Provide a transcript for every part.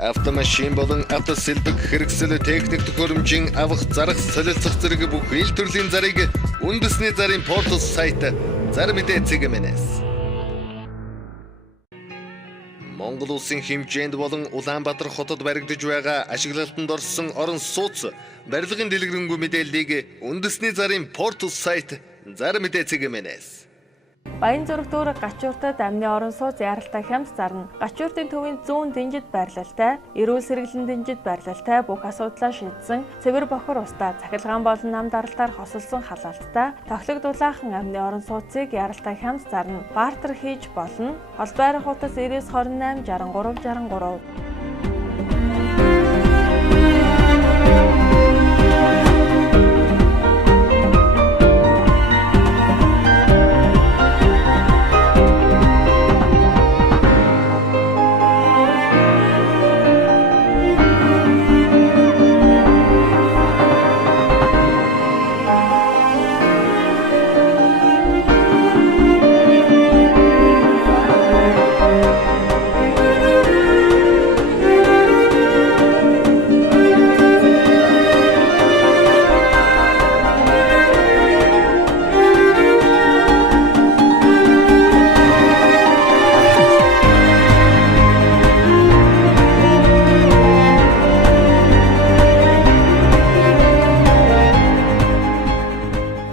Автомашин болон автосэлбэг хэрэгсэл техник төхөөрөмжийн авах зарах солилцох зэрэг бүх ил төрлийн зарыг үндэсний зарын портал сайт Зар мэдээ цэгмэнэс. Монгол улсын хэмжээнд болон Улаанбаатар хотод баригдаж байгаа ашиглалтанд орсон орон сууц барилгын дэлгэрэнгүй мэдээллийг үндэсний зарын портал сайт Зар мэдээ цэгмэнэс. Баянзүрх дүүрэг Гачууртад амны орон сууц яралтай хямд зарна. Гачууртын төвийн зүүн дэнжид байрлалтай, эрүүл сэргэлэн дэнжид байрлалтай бүх асуудлаа шийдсэн цэвэр бохор устдаа цахилгаан болон нам даралтаар хосолсон халаалттай тоглогдуулаахан амны орон сууцыг яралтай хямд зарна. Бартер хийж болно. Холбайрах утас 9928 63 63.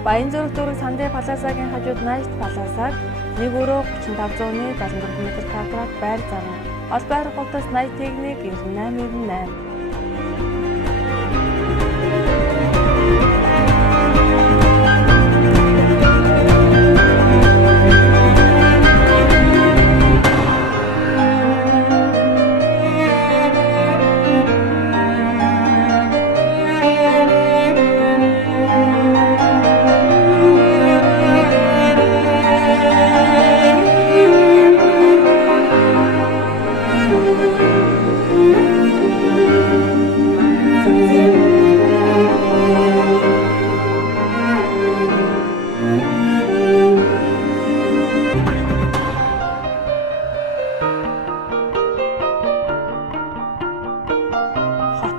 Баянзүрх дүүрэг Сандэ Паласагийн хажууд Найт Паласаг 1 өрөө 3500-ны 74 м2 байр зарна. Холбайрах утас 81 9898.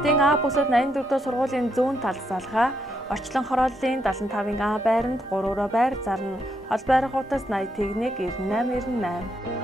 Хотын А бүсэд 84 дугаар сургуулийн зүүн талд салгаа, орчлон хорооллын 75-ын А байранд 3 өрөө байр зарна. Холбайрах утас 81 9898.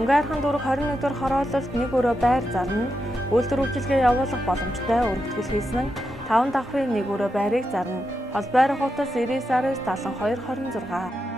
Сонгойрхон дүүрэг 21 дугаар хороололд 1 өрөө байр зарна. Үйлдвэр үйлчилгээ явуулах боломжтой өргөтгөл хийсэн 5 давхрын 1 өрөө байрыг зарна. Холбайрах утас 99 72 26.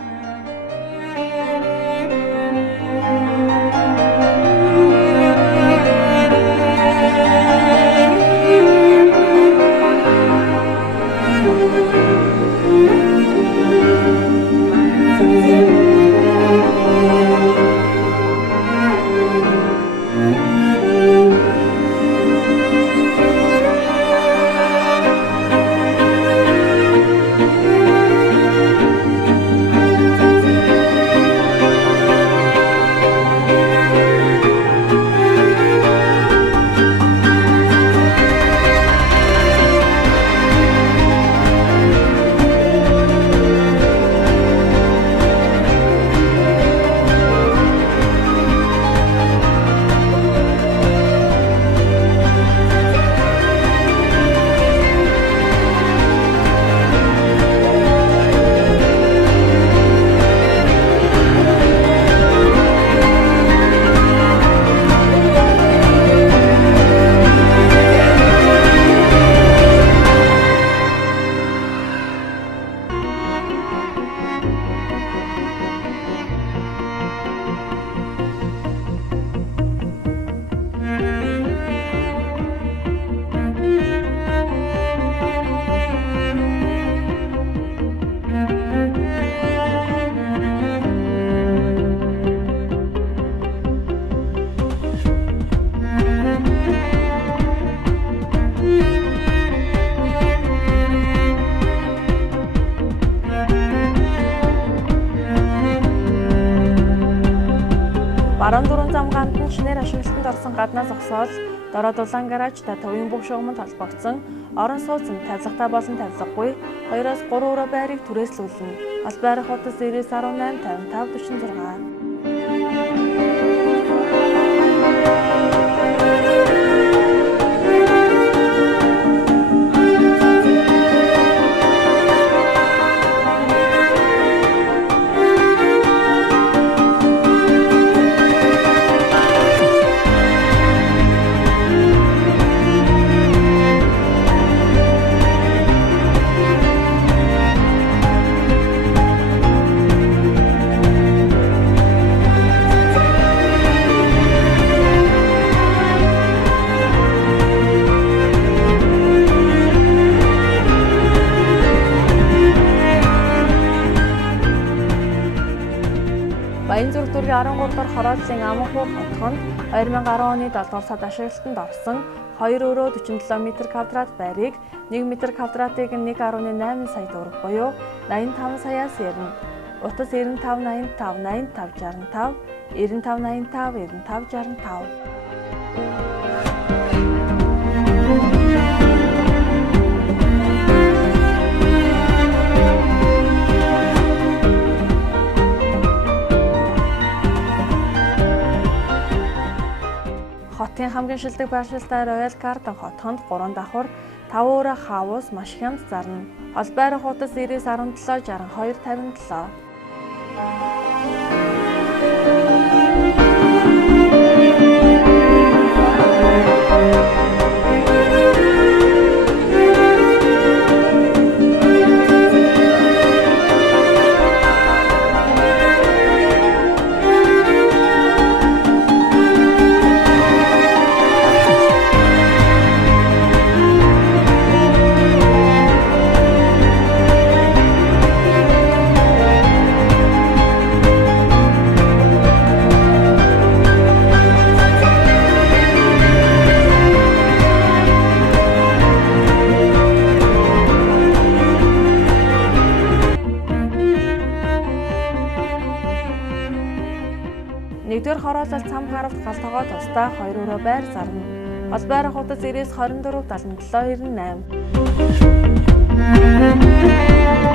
14 зам гандан шинээр ашиглалтанд орсон гаднаас зогсоол Дороо дулаан гаражтай төвийн бүх шугамд холбогдсон орон сууцнд тавилгатай болон тавилгагүй 2-3 өрөө байрыг түрээслүүлнэ. Аль байрах утас 99185546. Баянзүрх дүүргийн 13 дахь хороодлын Аманхуур хотхонд 2010 оны 7 дугаар сард ашиглалтанд орсон 2 өрөө 47 м2 байрыг 1 м2-ыг 1.8 сая төгрөг буюу 85 саяас ярина. Утас 95 85 85 65 95 85 65. Хотын хамгийн шилдэг байршилтай Royal Garden хотхонд 3 давхар 5 өрөө хаус маш хямд зарна. Хол байрах утас 9917 62 57. Нэгдүгээр хороолол цам харавт гал тогоо тусдаа 2 өрөө байр зарна. Гол байрах утас 9924 77 98.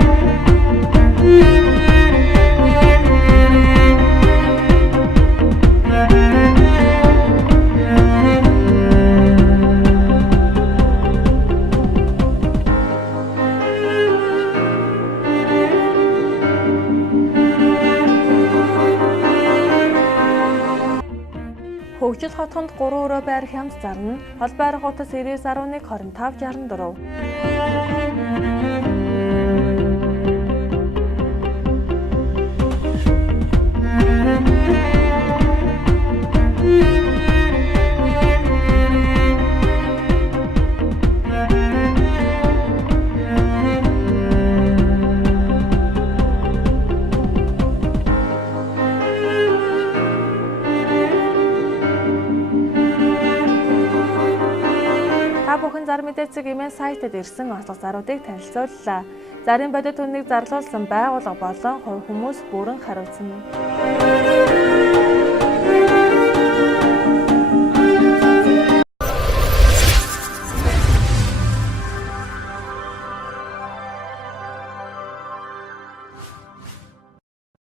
Хөгжил хотхонд 3 өрөө байр хямд зарна. Хол байрах утас 9911 25 64. Бүхэн зар мэдээцэг имэйл сайтад ирсэн онцлог заруудыг танилцууллаа. Зарын бодит үннийг зарлуулсан байгууллага болон хувь хүмүүс бүрэн хариуцна.